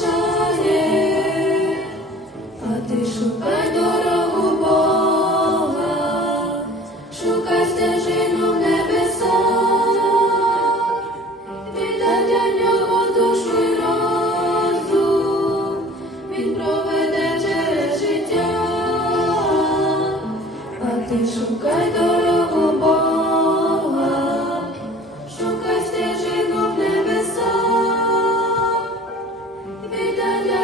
залишає, а ти шукай дорогу Бога, шукай стежину в небесах, віддай для нього душу і розум, він життя, а ти шукай дорогу. Et